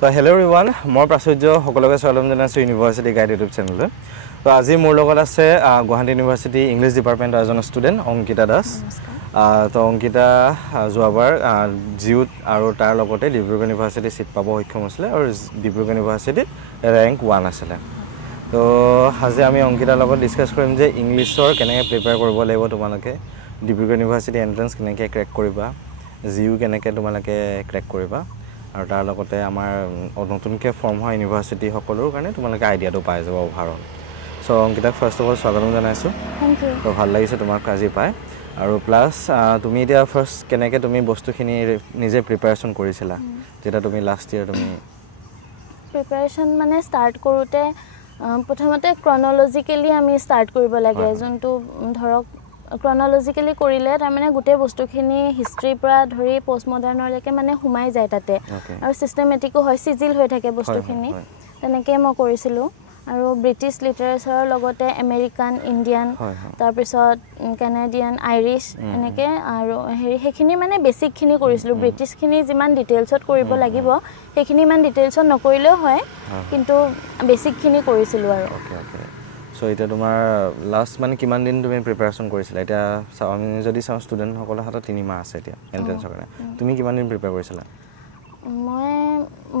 তো hello' everyone মই প্ৰাচুৰ্য সকলোকে স্বাগতম জনাইছোঁ ইউনিভাৰ্চিটি গাইড ইউটিউব চেনেললৈ তো আজি মোৰ লগত আছে গুৱাহাটী ইউনিভাৰ্চিটি ইংলিছ ডিপাৰ্টমেণ্টৰ এজন ষ্টুডেণ্ট অংকিতা দাস তো অংকিতা যোৱাবাৰ জিউত আৰু তাৰ লগতে ডিব্ৰুগড় ইউনিভাৰ্চিটি চিট পাব সক্ষম হৈছিলে আৰু ডিব্ৰুগড় ইউনিভাৰ্চিটিত ৰেংক 1 আছিলে তো আজি আমি অংকিতাৰ লগত ডিছকাছ কৰিম যে ইংলিছৰ কেনেকৈ প্ৰিপেয়াৰ কৰিব লাগিব তোমালোকে ডিব্ৰুগড় ইউনিভাৰ্চিটি এণ্ট্ৰেঞ্চ কেনেকৈ ক্ৰেক কৰিবা জিউ কেনেকৈ তোমালোকে ক্ৰেক কৰিবা আৰু তাৰ লগতে আমাৰ নতুনকৈ ফৰ্ম হোৱা ইউনিভাৰ্চিটি সকলৰ কাৰণে তোমালোকে আইডিয়াটো পাই যাব অভাৰঅল সো অংকিতাক ফাৰ্ষ্ট অফ অল স্বাগতম জনাইছোঁ থ্যাংক ইউ তো ভাল লাগিছে তোমাক আজি পাই আৰু প্লাছ তুমি এতিয়া ফাৰ্ষ্ট কেনেকৈ তুমি বস্তুখিনি নিজে প্ৰিপেয়াৰেশ্যন কৰিছিলা যেটা তুমি লাষ্ট ইয়াৰ তুমি প্ৰিপেয়াৰেশ্যন মানে ষ্টাৰ্ট কৰোঁতে প্ৰথমতে ক্ৰনলজিকেলি আমি ষ্টাৰ্ট কৰিব লাগে যোনটো ধৰক ক্ৰনলজিকেলি কৰিলে তাৰমানে গোটেই বস্তুখিনি হিষ্ট্ৰীৰ পৰা ধৰি পোষ্ট মডাৰ্ণলৈকে মানে সোমাই যায় তাতে আৰু চিষ্টেমেটিকো হয় চিজিল হৈ থাকে বস্তুখিনি তেনেকৈ মই কৰিছিলোঁ আৰু ব্ৰিটিছ লিটাৰেচাৰৰ লগতে আমেৰিকান ইণ্ডিয়ান তাৰপিছত কেনেডিয়ান আইৰিছ এনেকৈ আৰু সেইখিনি মানে বেছিকখিনি কৰিছিলোঁ ব্ৰিটিছখিনি যিমান ডিটেইলছত কৰিব লাগিব সেইখিনি ইমান ডিটেইলছত নকৰিলেও হয় কিন্তু বেছিকখিনি কৰিছিলোঁ আৰু সো এতিয়া তোমাৰ লাষ্ট মানে কিমান দিন তুমি প্ৰিপেয়াৰেশ্যন কৰিছিলা এতিয়া আমি যদি চাওঁ ষ্টুডেণ্টসকলৰ হাতত 3 মাহ আছে এতিয়া এণ্ট্ৰেঞ্চৰ কাৰণে তুমি কিমান দিন প্ৰিপেয়াৰ কৰিছিলা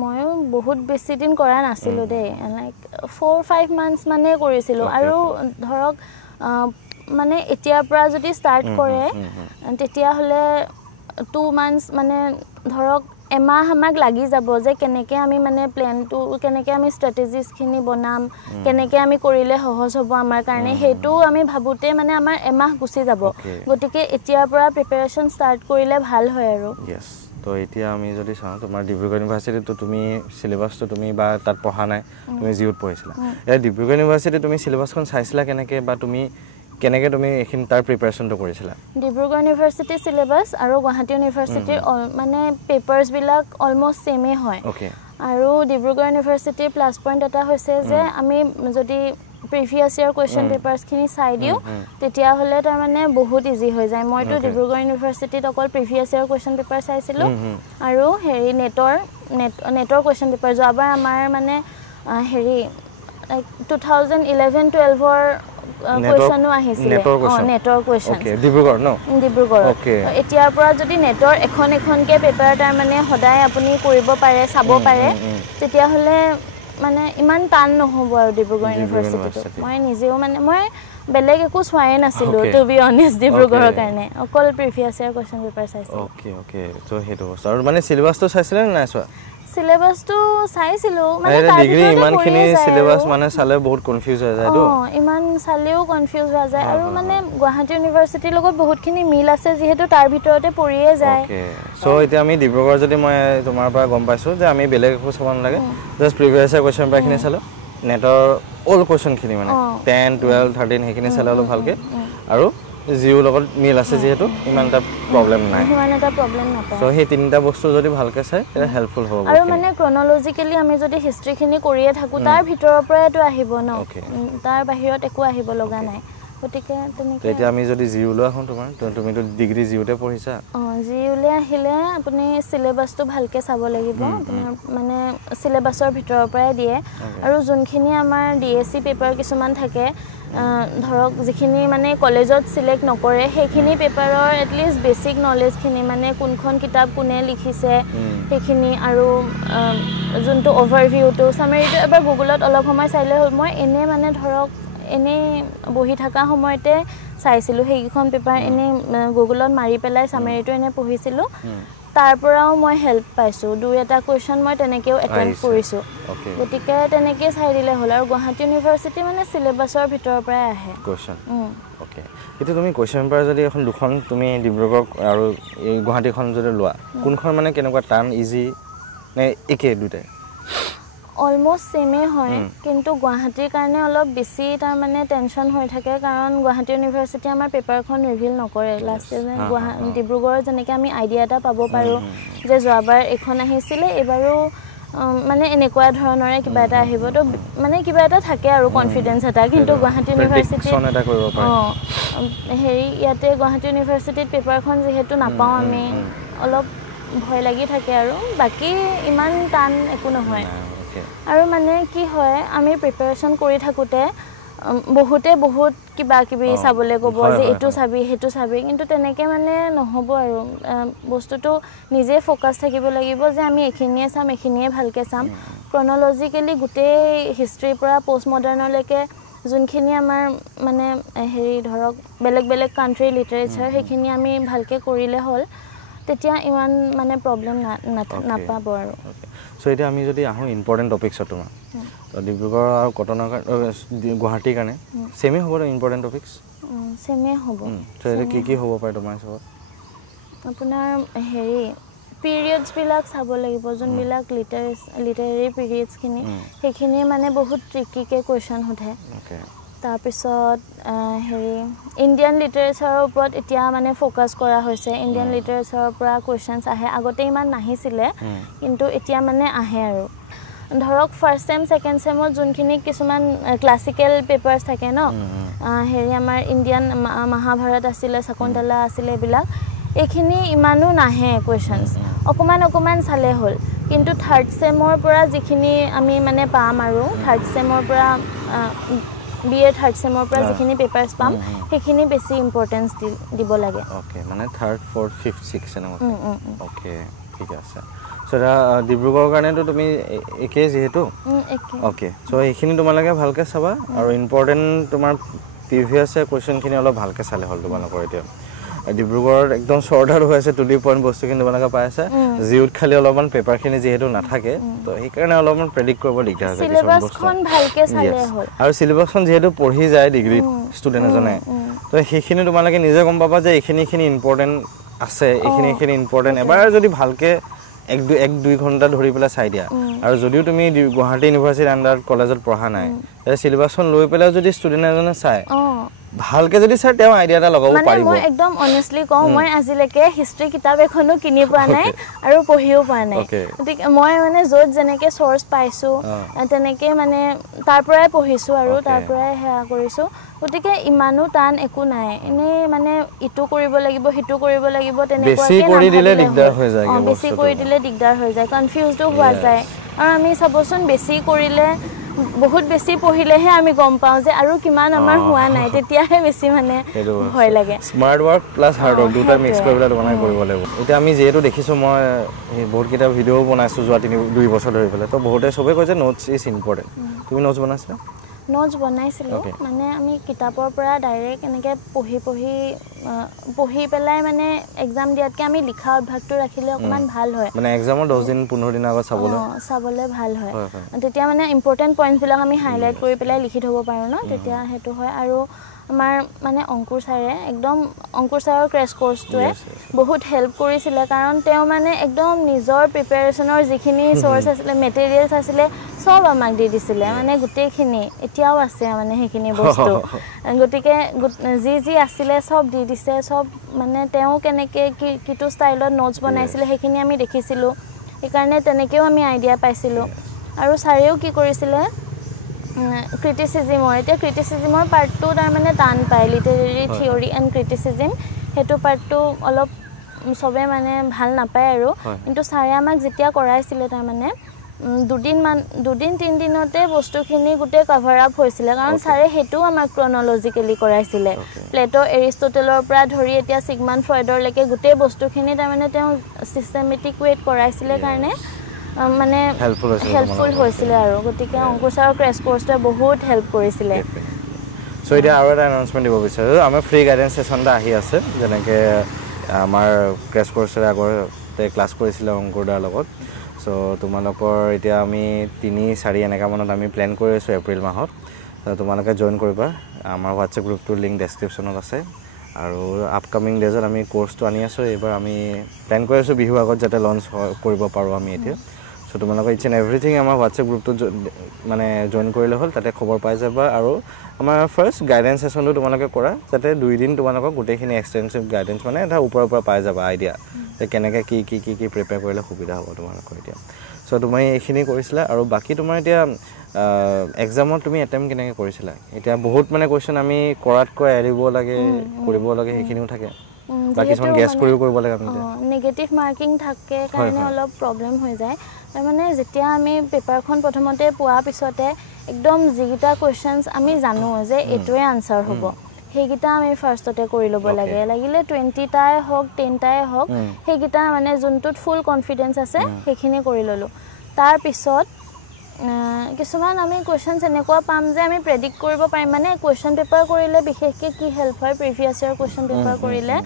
ময়ো বহুত বেছি দিন কৰা নাছিলোঁ দেই লাইক 4-5 মান্থছ মানে কৰিছিলোঁ আৰু ধৰক মানে এতিয়াৰ পৰা যদি ষ্টাৰ্ট কৰে তেতিয়াহ'লে 2 মান্থছ মানে ধৰক এমাহ আমাক লাগি যাব যে কেনেকৈ আমি মানে প্লেনটো কেনেকৈ আমি ষ্ট্ৰেটেজিজখিনি বনাম কেনেকৈ আমি কৰিলে সহজ হ'ব আমাৰ কাৰণে সেইটো আমি ভাবোঁতে মানে আমাৰ এমাহ গুচি যাব গতিকে এতিয়াৰ পৰা প্ৰিপেৰেশ্যন ষ্টাৰ্ট কৰিলে ভাল হয় আৰু তো এতিয়া আমি যদি চাওঁ তোমাৰ ডিব্ৰুগড় ইউনিভাৰ্চিটিতো তুমি চিলেবাছটো তুমি বা তাত পঢ়া নাই তুমি জিউত পঢ়িছিলা এতিয়া ডিব্ৰুগড় ইউনিভাৰ্চিটি তুমি চিলেবাছখন চাইছিলা কেনেকৈ বা তুমি কেনেকৈ তুমি এইখিনি তাৰ প্ৰিপেৰেশ্যনটো কৰিছিলা ডিব্ৰুগড় ইউনিভাৰ্চিটি চিলেবাছ আৰু গুৱাহাটী ইউনিভাৰ্চিটিৰ মানে পেপাৰ্ছবিলাক অলমষ্ট ছেমেই হয় আৰু ডিব্ৰুগড় ইউনিভাৰ্চিটিৰ প্লাছ পইণ্ট এটা হৈছে যে আমি যদি প্ৰিভিয়াছ ইয়াৰ কুৱেশ্যন পেপাৰ্ছখিনি চাই দিওঁ তেতিয়াহ'লে তাৰমানে বহুত ইজি হৈ যায় মইতো ডিব্ৰুগড় ইউনিভাৰ্চিটিত অকল প্ৰিভিয়াছ ইয়াৰ কুৱেশ্যন পেপাৰ চাইছিলোঁ আৰু হেৰি নেটৰ কুৱেশ্যন পেপাৰ যোৱাবাৰ আমাৰ মানে হেৰি লাইক 2011-12ৰ কুৱেশ্যনো আহিছিলে নেটৰ কুৱেশ্যন ডিব্ৰুগড় এতিয়াৰ পৰা যদি নেটৰ এখনকৈ পেপাৰ তাৰমানে সদায় আপুনি কৰিব পাৰে চাব পাৰে তেতিয়াহ'লে মানে ইমান টান নহ'ব আৰু ডিব্ৰুগড় ইউনিভাৰ্চিটিটো মই নিজেও মানে মই বেলেগ একো চোৱাই নাছিলোঁ টু বি অনেষ্ট ডিব্ৰুগড়ৰ কাৰণে অকল প্ৰিভিয়াছ ইয়াৰ কুৱেশ্যন পেপাৰ চাইছিলোঁ তো সেইটো বস্তু আৰু মানে চিলেবাছটো চাইছিলে নে নাই চোৱা চিলেবাছটো চাইছিলোঁ মানে ডিগ্ৰী ইমানখিনি চিলেবাছ মানে চালে বহুত কনফিউজ হৈ যায় ইমান চালেও কনফিউজ হৈ যায় আৰু মানে গুৱাহাটী ইউনিভাৰ্চিটিৰ লগত বহুতখিনি মিল আছে যিহেতু তাৰ ভিতৰতে পৰিয়ে যায় সো এতিয়া আমি ডিব্ৰুগড় যদি মই তোমাৰ পৰা গম পাইছোঁ যে আমি বেলেগ একো চাব নালাগে জাষ্ট প্ৰিভিয়াছ ইয়াৰ কুৱেশ্যন পেপাৰখিনি চালোঁ নেটৰ অল কুৱেশ্যনখিনি মানে 10, 12, 13 সেইখিনি চালে অলপ ভালকৈ আৰু জিও লগত মিল আছে যেহেতু ইমান এটা প্ৰবলেম নাই সো সেই তিনিটা বস্তু যদি ভালকৈ চাই তেতিয়া হেল্পফুল হ'ব আৰু মানে ক্ৰনলজিকেলি আমি যদি হিষ্ট্ৰীখিনি কৰিয়ে থাকোঁ তাৰ ভিতৰৰ পৰাইতো আহিব ন তাৰ বাহিৰত একো আহিব লগা নাই গতিকে তেনেকৈ এতিয়া আমি যদি জিউলৈ আহোঁ তোমাৰ তুমিতো ডিগ্ৰী জিউতে পঢ়িছা জিউলৈ আহিলে আপুনি চিলেবাছটো ভালকৈ চাব লাগিব আপোনাৰ মানে চিলেবাছৰ ভিতৰৰ পৰাই দিয়ে আৰু যোনখিনি আমাৰ DSC পেপাৰ কিছুমান থাকে ধৰক যিখিনি মানে কলেজত চিলেক্ট নকৰে সেইখিনি পেপাৰৰ এটলিষ্ট বেছিক নলেজখিনি মানে কোনখন কিতাপ কোনে লিখিছে সেইখিনি আৰু যোনটো অভাৰভিউটো চামাৰীটো এবাৰ গুগলত অলপ সময় চাইলে হ'ল মই এনেই মানে ধৰক এনেই বহি থকা সময়তে চাইছিলোঁ সেইকেইখন পেপাৰ এনেই গুগলত মাৰি পেলাই চামাৰীটো এনেই পঢ়িছিলোঁ তাৰ পৰাও মই হেল্প পাইছোঁ 2-এটা কুৱেশ্যন মই তেনেকৈও এটেম্প কৰিছোঁ গতিকে তেনেকৈ চাই দিলে হ'ল আৰু গুৱাহাটী ইউনিভাৰ্চিটি মানে চিলেবাছৰ ভিতৰৰ পৰাই আহে কুৱেশ্যন এতিয়া তুমি কুৱেশ্যন পেপাৰ যদি এখন দুখন তুমি ডিব্ৰুগড় আৰু এই গুৱাহাটীখন যদি লোৱা কোনখন মানে কেনেকুৱা টান ইজি নে একে দুটাই অলমষ্ট ছেমেই হয় কিন্তু গুৱাহাটীৰ কাৰণে অলপ বেছি তাৰমানে টেনশ্যন হৈ থাকে কাৰণ গুৱাহাটী ইউনিভাৰ্চিটি আমাৰ পেপাৰখন ৰিভিল নকৰে লাষ্টে যে ডিব্ৰুগড়ত যেনেকৈ আমি আইডিয়া এটা পাব পাৰোঁ যে যোৱাবাৰ এইখন আহিছিলে এইবাৰো মানে এনেকুৱা ধৰণৰে কিবা এটা আহিব তো মানে কিবা এটা থাকে আৰু কনফিডেন্স এটা কিন্তু গুৱাহাটী ইউনিভাৰ্চিটি হেৰি ইয়াতে গুৱাহাটী ইউনিভাৰ্চিটিত পেপাৰখন যিহেতু নাপাওঁ আমি অলপ ভয় লাগি থাকে আৰু বাকি ইমান টান একো নহয় আৰু মানে কি হয় আমি প্ৰিপাৰেচন কৰি থাকোতে বহুত কিবা কিবি চাবলৈ ক'ব যে এইটো চাবি হেতু চাবি কিন্তু তেনেকে মানে নহব আৰু বস্তুটো নিজে ফোকাস থাকিব লাগিব যে আমি এখিনিয়ে চাম এখিনিয়ে ভালকে চাম ক্ৰনলজিক্যালি গোটেই হিষ্ট্ৰীৰ পৰা পোষ্ট মডাৰ্নলৈকে যোনখিনি আমাৰ মানে হেৰি ধৰক বেলেগ কান্ট্ৰি লিটাৰেচাৰ সেইখিনি আমি ভালকে কৰিলে হ'ল তেতিয়া ইমান মানে প্ৰবলেম নাপাব আৰু সো এটা আমি যদি আহো ইম্পৰ্টেন্ট টপিকছ তোমাৰ তো ডিব্ৰুগড় আৰু কটনৰ গুৱাহাটীৰ কাৰণে সেমে হ'ব ইম্পৰ্টেন্ট টপিকছ সেমে হ'ব তো এটা কি হ'ব পাৰে তোমাৰ সব আপোনাৰ হেৰি পিৰিয়ডছ বিলাক চাব লাগিব যোনবিলাক লিটাৰেৰী পিৰিয়ডছ খিনি সেইখিনি মানে বহুত ট্ৰিকিকে কোৱেশ্চন উঠে তাৰ পিছত হেৰি ইণ্ডিয়ান লিটাৰেচাৰৰ ওপৰত এতিয়া মানে ফোকাস কৰা হৈছে ইণ্ডিয়ান লিটাৰেচাৰৰ পৰা কোৱেশ্চনছ আহে আগতে ইমান নাহিছিলে কিন্তু এতিয়া মানে আহে আৰু ধৰক ফাৰ্স্ট সেম সেকেন্ড সেমত যোনখিনি কিছুমান ক্লাসিক্যাল পেপাৰছ থাকে ন হেৰি আমাৰ ইণ্ডিয়ান মহাভাৰত আছিলে শকুন্তলা আছিলে এইবিলাক এইখিনি ইমানো নাহে কোৱেশ্চনছ অকমান চালে হ'ল কিন্তু থাৰ্ড সেমৰ পৰা যিখিনি আমি মানে পাম আৰু থাৰ্ড সেমৰ পৰা বিএ থাৰ্ড সেমৰ পৰা যিখিনি পেপাৰছ পাম সেইখিনি বেছি ইম্পৰ্টেন্স দিব লাগে ওকে মানে থাৰ্ড ফৰ্থ ফিফথ ছিক্স এনেকুৱা ওকে ঠিক আছে সো ডিব্ৰুগড়ৰ কাৰণেতো তুমি একে যেহেতু ওকে সো এইখিনি তোমালোকে ভালকে চাবা আৰু ইম্পৰ্টেন্ট তোমাৰ প্ৰিভিয়াস কোৱেশ্চনখিনি অলপ ভালকে চালে হ'ল তোমালোকৰ এতিয়া ডিব্ৰুগড়ত একদম শৰ্টাৰ হৈ আছে টু দি পইণ্ট বস্তুখিনি তোমালোকে পাই আছে জিউত খালি অলপমান পেপাৰখিনি যেহেতু নাথাকে তো সেইকাৰণে অলপমান প্ৰেডিক্ট কৰিব দিগদাৰ হৈছে সিলেবাসখন ভালকে চালে হ'ল আৰু সিলেবাসখন যেহেতু পঢ়ি যায় ডিগ্ৰী ষ্টুডেন্ট এজনে তো সেইখিনি তোমালোকে নিজে গম পাবা যে এইখিনি ইম্পৰ্টেন্ট আছে এইখিনি ইম্পৰ্টেন্ট এবাৰ যদি ভালকে এক দুই ঘণ্টা ধৰি পেলাই চাই দিয়া আৰু যদিও তুমি গুৱাহাটী ইউনিভাৰ্চিটিৰ আন্ডাৰ কলেজত পঢ়া নাই তাই সিলেবাসখন লৈ পেলাই যদি ষ্টুডেন্ট এজনে চাই ভালকে যদি স্যার তেও আইডিয়াটা লগাব পাৰিব মই একদম অনেস্টলি কওঁ মই আজিলৈকে হিষ্ট্ৰী কিতাপ এখনো কিনি পোৱা নাই আৰু পঢ়িও পোৱা নাই ঠিক মই মানে য'ত যেনেকে সোৰ্স পাইছো তেনেকে মানে তাৰ পৰাই পঢ়িছো আৰু তাৰ পৰাই হেয়া কৰিছো গতিকে ইমানো টান একো নাই এনে মানে ইটো কৰিব লাগিব হিটো কৰিব লাগিব তেনেকুৱাকে বেছি কৰি দিলে দিগদাৰ হৈ যায় বেছি কৰি দিলে দিগদাৰ হৈ যায় কনফিউজড হোৱা যায় আৰু আমি চাবচোন বেছি কৰিলে বহুত বেছি পঢ়িলেহে আমি গম পাওঁ যে আৰু কিমান আমাৰ হোৱা নাই তেতিয়াহে বেছি মানে ভয় লাগে smart work plus hard work দুটা মিক্স কৰি পেলাই তোমাক কৰিব লাগিব এতিয়া আমি যেহেতু দেখিছো মই বহুত কিটা ভিডিও বনাইছো যোৱা 2 বছৰ ধৰি পেলাই তো বহুতে সবে কয় যে নোটস ইজ ইম্পৰ্টেন্ট তুমি নোটস বনাইছা নোটস বনাইছিলো মানে আমি কিতাপৰ পৰা ডাইৰেক্ট এনেকে পঢ়ি পেলাই মানে এক্সাম দিয়াতকে আমি লিখা অভ্যাসটো ৰাখিলে অকমান ভাল হয় মানে এক্সামৰ 10 দিন 15 দিন আগত চাবলে ভাল হয় তেতিয়া মানে ইম্পৰ্টেন্ট পইণ্টছ বিলাক আমি হাইলাইট কৰি পেলাই লিখি থব পাৰো ন তেতিয়া হেতু হয় আৰু আমাৰ মানে অংকুৰ ছাৰে একদম অংকুৰ ছাৰৰ ক্ৰেছ কোৰ্সটোৱে বহুত হেল্প কৰিছিল কাৰণ তেওঁ মানে একদম নিজৰ প্ৰিপাৰেচনৰ যিখিনি সোৰ্স আছিল মেটেৰিয়েলছ আছিল সব আমাক দি দিছিল মানে গুটেইখিনি এতিয়াও আছে মানে সেইখিনি বস্তু গতিকে যি আছিল সব দি দিছে সব মানে তেওঁ কেনেকে কিটো ষ্টাইলত নোটস বনাইছিল সেইখিনি আমি দেখিছিলো সেইকাৰণে তেনেকেও আমি আইডিয়া পাইছিলো আৰু ছাৰেও কি কৰিছিল ক্ৰিটিসিজমৰ পাৰ্টটো তাৰ মানে টান পায় লিটাৰেৰী থিওৰি এণ্ড ক্ৰিটিসিজম হেতু পাৰ্টটো অলপ সবে মানে ভাল নাপায় আৰু কিন্তু ছাৰে আমাক যেতিয়া কৰাইছিল তাৰ মানে দুদিন 3 দিনতে বস্তুখিনি গুটে কভাৰ আপ হৈছিল কাৰণ ছাৰে হেতু আমাক ক্ৰনলজিক্যালি কৰাইছিল প্লেটো এৰিষ্টটলৰ পৰা ধৰি এতিয়া সিগমণ্ড ফ্ৰয়ডৰ লৈকে গুটে বস্তুখিনি তাৰ মানে তেওঁ সিস্টেমেটিক ৱেত কৰাইছিল কাৰণে মানে হেল্পফুল হৈছিল আৰু গতিকে অংকুৰ ছাৰৰ ক্ৰেছ কোৰ্সটোৱে বহুত হেল্প কৰিছিল সো এতিয়া আৰু এটা এনাউন্সমেন্ট দিব বিচাৰো আমাৰ ফ্ৰী গাইডেন্স সেশনটা আহি আছে যেনেকে আমাৰ ক্ৰেছ কোৰ্সৰ আগতে ক্লাস কৰিছিল অংকুৰদাৰ লগত সো তোমালোকৰ এতিয়া আমি 3-4 এনেকা মানত আমি প্ল্যান কৰি আছো এপ্ৰিল মাহত তোমালোকে জয়েন কৰিবা আমাৰ WhatsApp গ্ৰুপটোৰ লিংক ডেসক্ৰিপচনত আছে আৰু আপকামিং ডেজত আমি কোৰ্সটো আনি আছো এবাৰ আমি প্ল্যান কৰি আছো বিহু আগত যাতে লঞ্চ কৰিব পাৰো আমি এতিয়া সো তোমালোকে ইচ এণ্ড এভৰিথিং আমাৰ WhatsApp গ্ৰুপটো মানে জয়েন কৰিলে হ'ল তাতে খবৰ পাই যাবা আৰু আমাৰ ফাৰ্স্ট গাইডেন্স সেশনটো তোমালোকে কৰা যাতে 2 দিন তোমালোকক গুটেখিনি এক্সটেনসিভ গাইডেন্স মানে এটা ওপৰৰ পৰা পাই যাবা আইডিয়া যে কেনেকে কি প্ৰিপেয়াৰ কৰিলে সুবিধা হ'ব তোমালোকৰ এতিয়া সো তুমি এইখিনি কৰিছিলা আৰু বাকি তোমাৰ এতিয়া এক্সামত তুমি এটেম্প কেনেকে কৰিছিলা এতিয়া বহুত মানে কোৱেশ্চন আমি কৰাতকৈ এৰিব লাগে কৰিব লাগে সেইখিনিও থাকে বা কিছুমান গেছ কৰিও কৰিব লাগে আমি নেগেটিভ মাৰ্কিং থাকে কাৰণে অলপ প্ৰব্লেম হৈ যায় মানে যেতিয়া আমি পেপাৰখন প্ৰথমতে পোৱাৰ পিছতে একদম যিকেইটা কুৱেশ্যনছ আমি জানো যে এইটোৱে আনসাৰ হ'ব সেইকেইটা আমি ফাৰ্ষ্টতে কৰি ল'ব লাগে লাগিলে 20টাই হওক 10টাই হওক সেইকেইটা মানে যোনটোত ফুল কনফিডেন্স আছে সেইখিনি কৰি ল'লো তাৰ পিছত কিছুমান আমি কুৱেশ্যনছ এনেকুৱা পাম যে আমি প্ৰেডিক্ট কৰিব পাৰিম মানে কুৱেশ্যন পেপাৰ কৰিলে বিশেষকৈ কি হেল্প হয় প্ৰিভিয়াছ ইয়াৰ কুৱেশ্যন পেপাৰ কৰিলে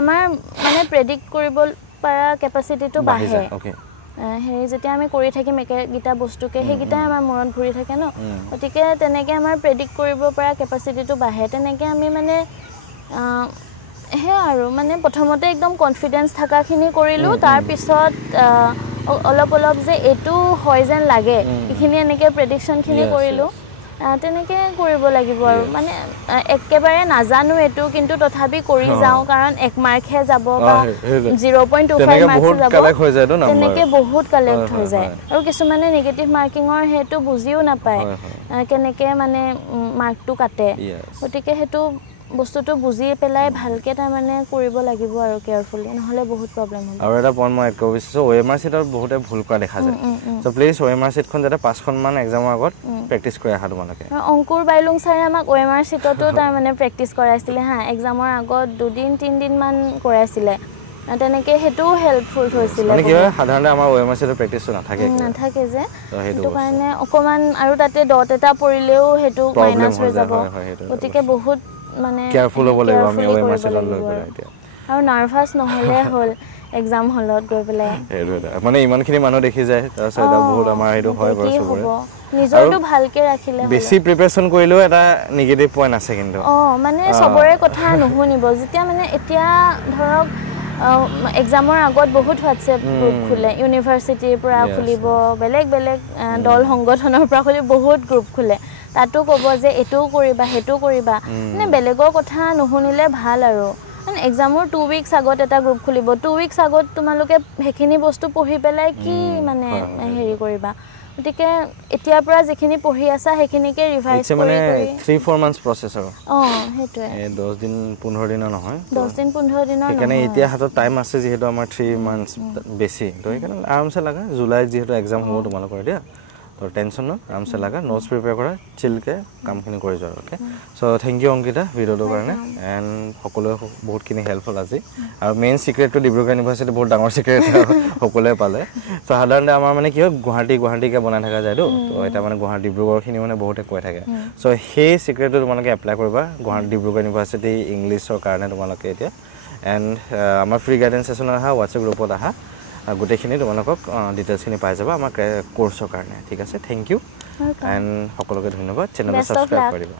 আমাৰ মানে প্ৰেডিক্ট কৰিব পৰা কেপাচিটিটো বাঢ়ে হেৰি যেতিয়া আমি কৰি থাকিম একেগিটা বস্তুকে সেইগিটাই আমাৰ মনত ঘূৰি থাকে ন গতিকে তেনেকৈ আমাৰ প্ৰেডিক্ট কৰিব পৰা কেপাচিটিটো বাঢ়ে তেনেকৈ আমি মানে সেয়া আৰু মানে প্ৰথমতে একদম কনফিডেন্স থকাখিনি কৰিলোঁ তাৰপিছত অলপ অলপ যে এইটো হয় যেন লাগে এইখিনি এনেকৈ প্ৰেডিকশ্যনখিনি কৰিলোঁ তেনেকৈ কৰিব লাগিব আৰু মানে একেবাৰে নাজানো এইটো কিন্তু তথাপি কৰি যাওঁ কাৰণ 1 মাৰ্কহে যাব বা 0.25 মাৰ্কহে যাব তেনেকৈ বহুত কালেক্ট হৈ যায় আৰু কিছুমানে নিগেটিভ মাৰ্কিঙৰ সেইটো বুজিও নাপায় কেনেকৈ মানে মাৰ্কটো কাটে গতিকে সেইটো বস্তুটো বুজি পেলাই ভালকৈ তাৰমানে কৰিব লাগিব আৰু কেয়াৰফুলি নহ'লে বহুত প্ৰব্লেম হ'ব আৰু এটা পইণ্ট মই এড কৰিব বিচাৰিছোঁ OMR চিটত বহুতে ভুল কৰা দেখা যায় চ' প্লিজ OMR চিটখন যাতে 5খনমান এক্সামৰ আগত প্ৰেক্টিছ কৰি আহা তোমালোকে অংকুৰ বাইলুং ছাৰে আমাক OMR চিটতো তাৰমানে প্ৰেক্টিছ কৰাইছিলে হা এক্সামৰ আগত 2-3 দিনমান কৰাইছিলে তেনেকৈ সেইটোও হেল্পফুল হৈছিলে মানে কি হয় সাধাৰণতে আমাৰ OMR চিটৰ প্ৰেক্টিছটো নাথাকে যে সেইটো কাৰণে অকণমান আৰু তাতে ডট এটা পৰিলেও সেইটো মাইনাছ হৈ যাব গতিকে বহুত মানে কেয়াৰফুল হ'ব লাগিব আমি OMR চিটত লৈ পেলাই এতিয়া আৰু নাৰ্ভাছ নহ'লে হ'ল এক্সাম হলত গৈ পেলাই মানে ইমানখিনি মানুহ দেখি যায় তাৰপিছত এটা বহুত আমাৰ সেইটো হয় বাৰু চবৰে নিজৰটো ভালকৈ ৰাখিলে বেছি প্ৰিপাৰেশ্যন কৰিলেও এটা নিগেটিভ পইণ্ট আছে কিন্তু মানে চবৰে কথা নুশুনিব যেতিয়া মানে এতিয়া ধৰক এক্সামৰ আগত বহুত হোৱাটছএপ গ্ৰুপ খোলে ইউনিভাৰ্চিটিৰ পৰা খুলিব বেলেগ বেলেগ দল সংগঠনৰ পৰা খুলি বহুত গ্ৰুপ খোলে তাতো ক'ব যে এইটোও কৰিবা সেইটো কৰিবা মানে বেলেগৰ কথা নুশুনিলে ভাল আৰু মানে এক্সামৰ 2 উইকছ আগত এটা গ্ৰুপ খুলিব 2 উইকছ আগত তোমালোকে সেইখিনি বস্তু পঢ়ি পেলাই কি মানে হেৰি কৰিবা গতিকে এতিয়াৰ পৰা যিখিনি পঢ়ি আছা সেইখিনিকে ৰিভাইজ কৰি 3-4 মান্থছ প্ৰচেছ আৰু সেইটোৱে 10 দিন 15 দিনৰ নহয় 10 দিন 15 দিনৰ সেইকাৰণে এতিয়া হাতত টাইম আছে যিহেতু আমাৰ 3 মান্থছ বেছি তো সেইকাৰণে আৰামছে লাগা জুলাইত যিহেতু এক্সাম হ'ব তোমালোকৰ এতিয়া তো টেনশ্যন ন আৰামছে লাগা নোটছ প্ৰিপেয়াৰ কৰা চিলকৈ কামখিনি কৰি যোৱা okay so' thank you Ankita ভিডিঅ'টোৰ কাৰণে এণ্ড সকলোৱে বহুতখিনি হেল্প হ'ল আজি আৰু মেইন ছিক্ৰেটটো ডিব্ৰুগড় ইউনিভাৰ্চিটি বহুত ডাঙৰ ছিক্ৰেট সকলোৱে পালে চ' সাধাৰণতে আমাৰ মানে কি হয় গুৱাহাটীকৈ বনাই থকা যায়তো তো এতিয়া মানে ডিব্ৰুগড়খিনি মানে বহুতে কৈ থাকে চ' সেই ছিক্ৰেটটো তোমালোকে এপ্লাই কৰিবা ডিব্ৰুগড় ইউনিভাৰ্চিটি ইংলিছৰ কাৰণে তোমালোকে এতিয়া এণ্ড আমাৰ ফ্ৰী গাইডেঞ্চ ছেশ্যনত আহা হোৱাটছএপ গ্ৰুপত আহা গোটেইখিনি তোমালোকক ডিটেইলছখিনি পাই যাবা আমাৰ কোৰ্চৰ কাৰণে ঠিক আছে থেংক ইউ এণ্ড সকলোকে ধন্যবাদ চেনেলটো ছাবস্ক্ৰাইব কৰিবা